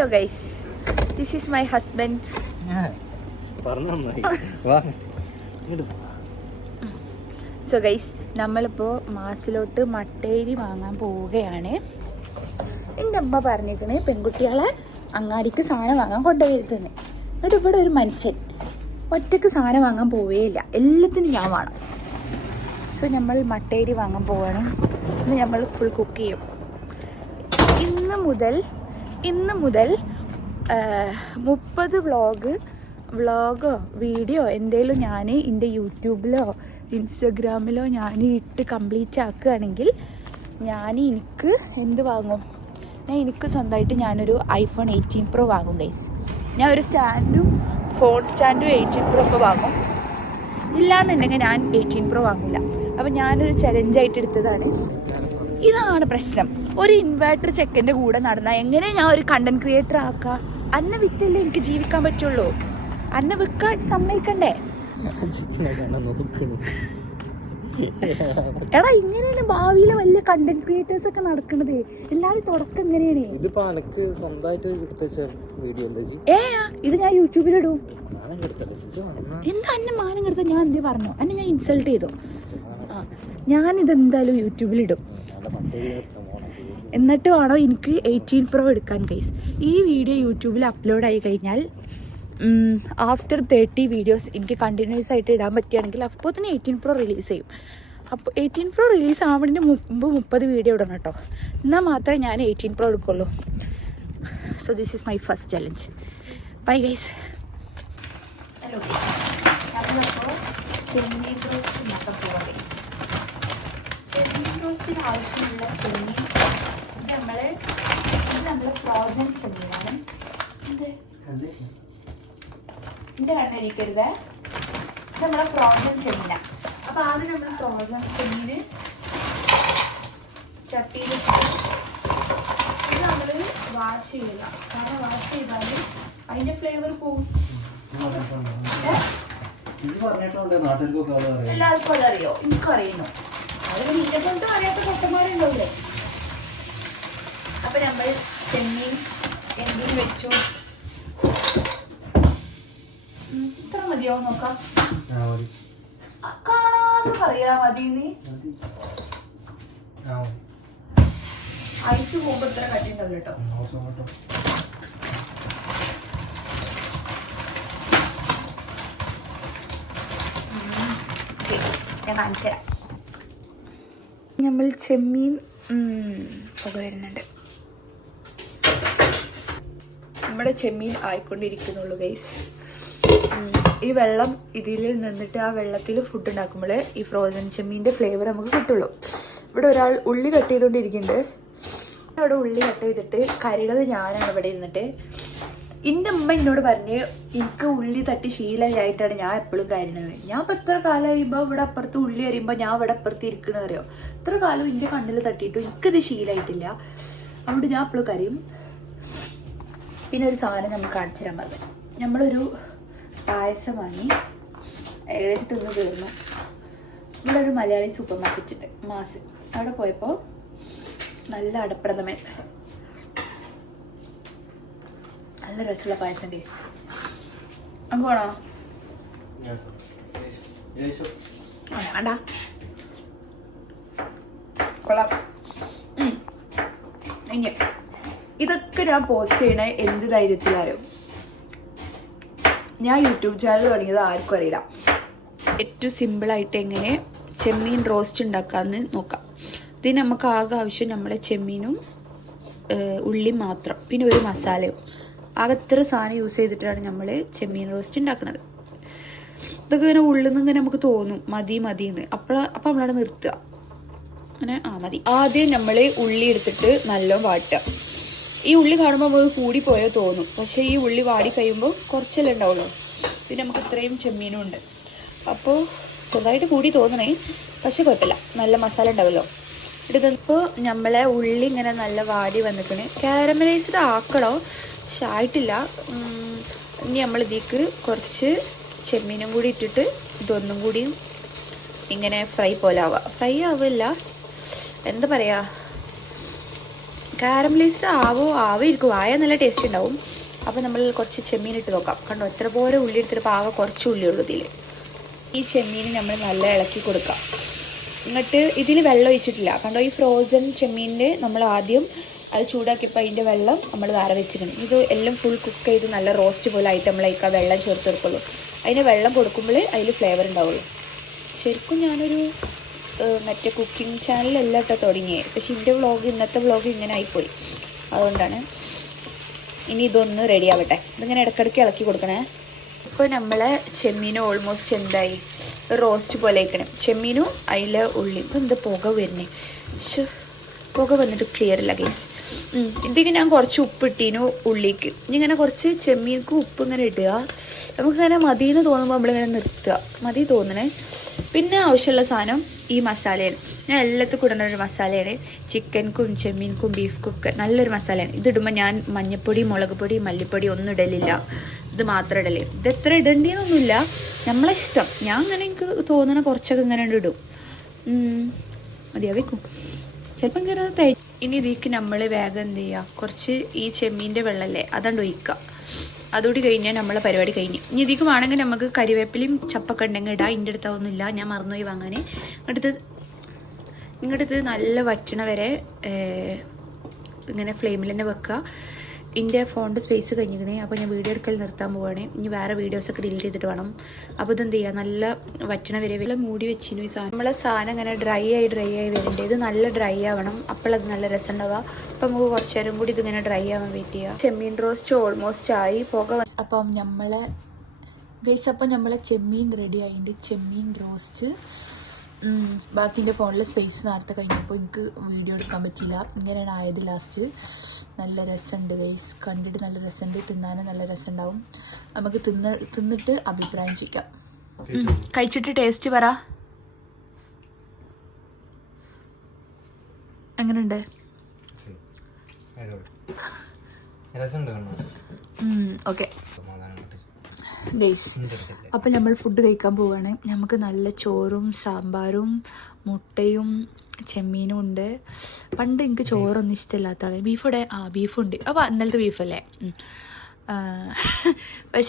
Hello guys, this is my husband. So guys, നമ്മളിപ്പോൾ മാസിലോട്ട് മട്ടേരി വാങ്ങാൻ പോവുകയാണ്. എൻ്റെ അമ്മ പറഞ്ഞിരിക്കണേ പെൺകുട്ടികളെ അങ്ങാടിക്ക് സാധനം വാങ്ങാൻ കൊണ്ടുപോയിരുന്നത്. എന്നിട്ട് ഇവിടെ ഒരു മനുഷ്യൻ ഒറ്റയ്ക്ക് സാധനം വാങ്ങാൻ പോവുകയില്ല, എല്ലാത്തിനും ഞാൻ വേണം. സോ നമ്മൾ മട്ടേരി വാങ്ങാൻ പോവുകയാണ്. ഇന്ന് നമ്മൾ ഫുൾ കുക്ക് ചെയ്യും. ഇന്ന് മുതൽ 30 വ്ളോഗോ വീഡിയോ എന്തെങ്കിലും ഞാൻ എൻ്റെ യൂട്യൂബിലോ ഇൻസ്റ്റഗ്രാമിലോ ഞാൻ ഇട്ട് കംപ്ലീറ്റ് ആക്കുകയാണെങ്കിൽ എനിക്ക് എന്ത് വാങ്ങും? എനിക്ക് സ്വന്തമായിട്ട് ഞാനൊരു iPhone 18 Pro വാങ്ങും ഗൈസ്. ഞാൻ ഒരു ഫോൺ സ്റ്റാൻഡും 18 Pro ഒക്കെ വാങ്ങും. ഇല്ലാന്നുണ്ടെങ്കിൽ ഞാൻ 18 Pro വാങ്ങില്ല. അപ്പം ഞാനൊരു ചലഞ്ചായിട്ട് എടുത്തതാണ്. ഇതാണ് പ്രശ്നം. ഒരു ഇൻവേർട്ടർ ചെക്കൻ്റെ കൂടെ നടന്നാൽ എങ്ങനെ ഞാൻ ഒരു കണ്ടന്റ് ക്രിയേറ്റർ ആക്കാം? അന്നെ വിറ്റല്ലേ എനിക്ക് ജീവിക്കാൻ പറ്റുള്ളൂ. അന്നെ വിൽക്കാൻ സമ്മതിക്കണ്ടേ? എടാ, ഇങ്ങനെയാണ് ഭാവിയിലെ വലിയ കണ്ടന്റ് ക്രിയേറ്റേഴ്സ് ഒക്കെ നടക്കണത്. എല്ലാവരും തുടക്കം എങ്ങനെയാണ്? ഇത് ഞാൻ യൂട്യൂബിലിടും. എന്താ അന്നെ മാനം കെടുത്ത? ഞാൻ എന്ത് പറഞ്ഞു? അന്നെ ഞാൻ ഇൻസൾട്ട് ചെയ്തോ? ഞാനിതെന്തായാലും യൂട്യൂബിലിടും. എന്നിട്ട് വേണോ എനിക്ക് 18 Pro എടുക്കാൻ ഗൈസ്. ഈ വീഡിയോ യൂട്യൂബിൽ അപ്ലോഡ് ആയി കഴിഞ്ഞാൽ ആഫ്റ്റർ 30 വീഡിയോസ് എനിക്ക് കണ്ടിന്യൂസ് ആയിട്ട് ഇടാൻ പറ്റുകയാണെങ്കിൽ അപ്പോൾ തന്നെ 18 Pro റിലീസ് ചെയ്യും. അപ്പോൾ 18 Pro റിലീസ് ആവുന്നതിന് മുമ്പ് 30 വീഡിയോ ഇടണം കേട്ടോ. എന്നാൽ മാത്രമേ ഞാൻ 18 Pro എടുക്കുള്ളൂ. So this is my first challenge. Bye guys. Hello, നമ്മളിപ്പോൾ ചെമ്മീൻ റോസ്റ്റ് ഉണ്ടാക്കാൻ പോവാം ഗൈസ്. ചെമ്മീൻ റോസ്റ്റിന് ആവശ്യമുള്ള ചെമ്മീൻ നമ്മൾ ഫ്രോസൺ ചെമ്മീനാണ്. എൻ്റെ കണ്ണിരിക്കരുത്. ഇത് നമ്മളെ ഫ്രോസൺ ചെമ്മീനാണ്. അപ്പോൾ ആദ്യം നമ്മൾ ഫ്രോസൺ ചെമ്മീന് ചട്ടിയിൽ ഇത് നമ്മൾ വാഷ് ചെയ്യുക. കാരണം വാഷ് ചെയ്താൽ അതിൻ്റെ ഫ്ലേവർ പോകും. എല്ലാവർക്കും അതറിയോ? എനിക്കും അറിയുന്നു. അത് നിന്നെ കൊണ്ട് അറിയാത്ത പൊട്ടന്മാരുണ്ടാവില്ലേ? അപ്പം നമ്മൾ ചെമ്മീൻ എണ്ണയിൽ വെച്ചു. ഇത്ര മതിയോ നോക്കാം. കാണാതെ പറയാ മതി. ഐസ് പോകുമ്പോ ഇത്ര കട്ടിണ്ടാവില്ല കേട്ടോ. ഞാൻ കാണിച്ചു തരാം. നമ്മൾ ചെമ്മീൻ പുക വരുന്നുണ്ട്. നമ്മുടെ ചെമ്മീൻ ആയിക്കൊണ്ടിരിക്കുന്നുള്ളൂ ഗൈസ്. ഈ വെള്ളം ഇതിൽ നിന്നിട്ട് ആ വെള്ളത്തിൽ ഫുഡ് ഉണ്ടാക്കുമ്പോൾ ഈ ഫ്രോസൺ ചെമ്മീൻ്റെ ഫ്ലേവർ നമുക്ക് കിട്ടുള്ളൂ. ഇവിടെ ഒരാൾ ഉള്ളി കട്ട് ചെയ്തുകൊണ്ടിരിക്കുന്നുണ്ട്. അവിടെ ഉള്ളി കട്ട് ചെയ്തിട്ട് കരുടത് ഞാനാണ് ഇവിടെ ഇരുന്നിട്ട്. എൻ്റെ അമ്മ എന്നോട് പറഞ്ഞ് എനിക്ക് ഉള്ളി തട്ടി ശീലമായിട്ടാണ് ഞാൻ എപ്പോഴും കരുണത്. ഞാൻ ഇപ്പം എത്ര കാലം കഴിയുമ്പോൾ ഇവിടെ അപ്പുറത്ത് ഉള്ളി അറിയുമ്പോൾ ഞാൻ ഇവിടെ അപ്പുറത്ത് ഇരിക്കണമെന്ന് അറിയോ? ഇത്ര കാലം എൻ്റെ കണ്ണിൽ തട്ടിയിട്ടും എനിക്കത് ശീലമായിട്ടില്ല. അതുകൊണ്ട് ഞാൻ എപ്പോഴും കരയും. പിന്നെ ഒരു സാധനം നമുക്ക് കാണിച്ചു തരാൻ പറഞ്ഞു. നമ്മളൊരു പായസം വാങ്ങി ഏകദേശം തിന്ന് തീർന്നു. ഇവിടെ ഒരു മലയാളി സൂപ്പർ മാർക്കറ്റ് ഉണ്ട്, മാസ്. അവിടെ പോയപ്പോൾ നല്ല അടപ്രഥമൻ, നല്ല രസമുള്ള പായസം ടേസ്റ്റ്. അങ്ങ് പോണോ? വേണ്ട, കൊള്ളാം. ഇനി ഇതൊക്കെ ഞാൻ പോസ്റ്റ് ചെയ്യണ എന്ത് ധൈര്യത്തിലാരും? ഞാൻ യൂട്യൂബ് ചാനൽ തുടങ്ങിയത് ആർക്കും അറിയില്ല. ഏറ്റവും സിമ്പിളായിട്ട് എങ്ങനെ ചെമ്മീൻ റോസ്റ്റ് ഉണ്ടാക്കാമെന്ന് നോക്കാം. ഇതിന് നമുക്ക് ആകെ ആവശ്യം നമ്മളെ ചെമ്മീനും ഉള്ളിയും മാത്രം, പിന്നെ ഒരു മസാലയും. ആകെ ഇത്ര സാധനം യൂസ് ചെയ്തിട്ടാണ് നമ്മൾ ചെമ്മീൻ റോസ്റ്റ് ഉണ്ടാക്കുന്നത്. ഇതൊക്കെ ഇങ്ങനെ ഉള്ളിൽ നിന്ന് ഇങ്ങനെ നമുക്ക് തോന്നും മതിയെന്ന്. അപ്പം നമ്മളവിടെ നിർത്തുക. അങ്ങനെ മതി. ആദ്യം നമ്മൾ ഉള്ളി എടുത്തിട്ട് നല്ലോണം വാട്ടുക. ഈ ഉള്ളി കാണുമ്പോൾ നമുക്ക് കൂടിപ്പോയോ തോന്നും. പക്ഷേ ഈ ഉള്ളി വാടി കഴിയുമ്പോൾ കുറച്ചല്ലേ ഉണ്ടാവുള്ളൂ. പിന്നെ നമുക്ക് ഇത്രയും ചെമ്മീനും ഉണ്ട്. അപ്പോൾ ചെറുതായിട്ട് കൂടി തോന്നണേ, പക്ഷെ കുഴപ്പമില്ല, നല്ല മസാല ഉണ്ടാവുമല്ലോ. ഇതിപ്പോൾ നമ്മളെ ഉള്ളി ഇങ്ങനെ നല്ല വാടി വന്നിക്കണേ. കാരമലൈസ്ഡ് ആക്കണോ? പക്ഷെ ആയിട്ടില്ല. ഇനി നമ്മളിതിലേക്ക് കുറച്ച് ചെമ്മീനും കൂടി ഇട്ടിട്ട് ഇതൊന്നും കൂടിയും ഇങ്ങനെ ഫ്രൈ പോലെ ആവുക. ഫ്രൈ ആവില്ല, എന്താ പറയുക, കാരമലൈസ്ഡ് ആവായിരിക്കും, ആയാൽ നല്ല ടേസ്റ്റ് ഉണ്ടാവും. അപ്പോൾ നമ്മൾ കുറച്ച് ചെമ്മീൻ ഇട്ട് നോക്കാം. കണ്ടോ എത്ര പോലെ ഉള്ളി എടുത്തിട്ട് ആകെ കുറച്ച് ഉള്ളിയുള്ളൂ ഇതിൽ. ഈ ചെമ്മീൻ നമ്മൾ നല്ല ഇളക്കി കൊടുക്കാം. എന്നിട്ട് ഇതിൽ വെള്ളം ഒഴിച്ചിട്ടില്ല. കണ്ടോ ഈ ഫ്രോസൺ ചെമ്മീനിൽ നമ്മൾ ആദ്യം അത് ചൂടാക്കിയപ്പോൾ അതിൻ്റെ വെള്ളം നമ്മൾ വേറെ വെച്ചിട്ടുണ്ട്. ഇത് എല്ലാം ഫുൾ കുക്ക് ചെയ്ത് നല്ല റോസ്റ്റ് പോലെ ആയിട്ട് നമ്മളേക്ക് ആ വെള്ളം ചേർത്ത് കൊടുക്കുള്ളൂ. അതിന് വെള്ളം കൊടുക്കുമ്പോൾ അതിൽ ഫ്ലേവർ ഉണ്ടാവുള്ളൂ. ശരിക്കും ഞാനൊരു മറ്റേ കുക്കിംഗ് ചാനലല്ല കേട്ടോ തുടങ്ങിയത്. പക്ഷേ ഇന്നത്തെ വ്ളോഗ് ഇങ്ങനെ ആയിപ്പോയി. അതുകൊണ്ടാണ്. ഇനി ഇതൊന്ന് റെഡി ആവട്ടെ. ഇതിങ്ങനെ ഇടയ്ക്കിടയ്ക്ക് ഇളക്കി കൊടുക്കണേ. ഇപ്പോൾ നമ്മളെ ചെമ്മീനും ഓൾമോസ്റ്റ് എന്തായി, റോസ്റ്റ് പോലെ ആയിക്കണം. ചെമ്മീനും അതിൽ ഉള്ളി. ഇപ്പം എന്താ പുക വരുന്നേ? പുക വന്നിട്ട് ക്ലിയർ ഇല്ല ഗൈസ്. ഇതിക്ക് ഞാൻ കുറച്ച് ഉപ്പ് ഇട്ടീനു ഉള്ളിക്ക്. ഇങ്ങനെ കുറച്ച് ചെമ്മീൻക്ക് ഉപ്പ് ഇങ്ങനെ ഇടുക. നമുക്കിങ്ങനെ മതിയെന്ന് തോന്നുമ്പോൾ നമ്മളിങ്ങനെ നിർത്തുക. മതി തോന്നണേ. പിന്നെ ആവശ്യമുള്ള സാധനം ഈ മസാലയാണ്. ഞാൻ എല്ലാത്തും ഇടുന്ന ഒരു മസാലയാണ്. ചിക്കൻക്കും ചെമ്മീൻക്കും ബീഫ്ക്കും ഒക്കെ നല്ലൊരു മസാലയാണ്. ഇതിടുമ്പോൾ ഞാൻ മഞ്ഞൾപ്പൊടി, മുളക് പൊടി, മല്ലിപ്പൊടി ഒന്നും ഇടലില്ല. ഇത് മാത്രം ഇടല്. ഇത് എത്ര ഇടേണ്ടിയെന്നൊന്നുമില്ല, നമ്മളെ ഇഷ്ടം. ഞാൻ അങ്ങനെ എനിക്ക് തോന്നണ കുറച്ചൊക്കെ ഇങ്ങനെ ഇടും. മതിയാവേക്കും ചിലപ്പോൾ ഇങ്ങനെ. ഇനി ഇതിലേക്ക് നമ്മൾ വേഗം എന്ത് ചെയ്യുക, കുറച്ച് ഈ ചെമ്മീൻ്റെ വെള്ളമല്ലേ അതണ്ട് ഒഴിക്കുക. അതുകൂടി കഴിഞ്ഞാൽ നമ്മളെ പരിപാടി കഴിഞ്ഞ്. ഇനി ഇതിലേക്ക് വേണമെങ്കിൽ നമുക്ക് കരിവേപ്പിലയും ചപ്പൊക്കെ ഉണ്ടെങ്കിൽ ഇടാം. ഇതിൻ്റെ അടുത്തൊന്നുമില്ല, ഞാൻ മറന്നുപോയി വാങ്ങാൻ. ഇങ്ങോട്ട് നല്ല വറ്റണ വരെ ഇങ്ങനെ ഫ്ലെയിമിൽ തന്നെ വെക്കുക. എൻ്റെ ഫോണിൻ്റെ സ്പേസ് കഴിഞ്ഞിരിക്കണേ. അപ്പോൾ ഞാൻ വീഡിയോ എടുക്കൽ നിർത്താൻ പോവുകയാണ്. ഇനി വേറെ വീഡിയോസൊക്കെ ഡിലീറ്റ് ചെയ്തിട്ട് വേണം. അപ്പോൾ ഇതെന്ത് ചെയ്യുക, നല്ല വറ്റണ വരെ മൂടി വെച്ചിരുന്നു ഈ സാധനം. നമ്മളെ സാധനം ഇങ്ങനെ ഡ്രൈ ആയി വരേണ്ടത്. ഇത് നല്ല ഡ്രൈ ആവണം, അപ്പോഴത് നല്ല രസം ഉണ്ടാവുക. അപ്പം നമുക്ക് കുറച്ച് നേരം കൂടി ഇതിങ്ങനെ ഡ്രൈ ആവാൻ വെയിറ്റ് ചെയ്യുക. ചെമ്മീൻ റോസ്റ്റ് ഓൾമോസ്റ്റ് ആയി പുക. അപ്പം നമ്മളെ ചെമ്മീൻ റെഡി ആയിട്ടുണ്ട്. ചെമ്മീൻ റോസ്റ്റ്. ബാക്കി എൻ്റെ ഫോണിൽ സ്പേസ് നേരത്തെ കഴിഞ്ഞപ്പോൾ എനിക്ക് വീഡിയോ എടുക്കാൻ പറ്റിയില്ല. ഇങ്ങനെയാണ് ആയത് ലാസ്റ്റ്. നല്ല രസമുണ്ട് ഗൈസ്, കണ്ടിട്ട് നല്ല രസമുണ്ട്, തിന്നാനും നല്ല രസമുണ്ടാവും. നമുക്ക് തിന്നിട്ട് അഭിപ്രായം ചോദിക്കാം. കഴിച്ചിട്ട് ടേസ്റ്റ് പറ, എങ്ങനെയുണ്ട്? ഓക്കെ ഗൈസ്, അപ്പം നമ്മൾ ഫുഡ് കഴിക്കാൻ പോവുകയാണ്. നമുക്ക് നല്ല ചോറും സാമ്പാറും മുട്ടയും ചെമ്മീനും ഉണ്ട്. പണ്ട് എനിക്ക് ചോറൊന്നും ഇഷ്ടമില്ലാത്ത ആളെ. ബീഫുണ്ട്. അപ്പോൾ ഇന്നലത്തെ ബീഫല്ലേ. പക്ഷെ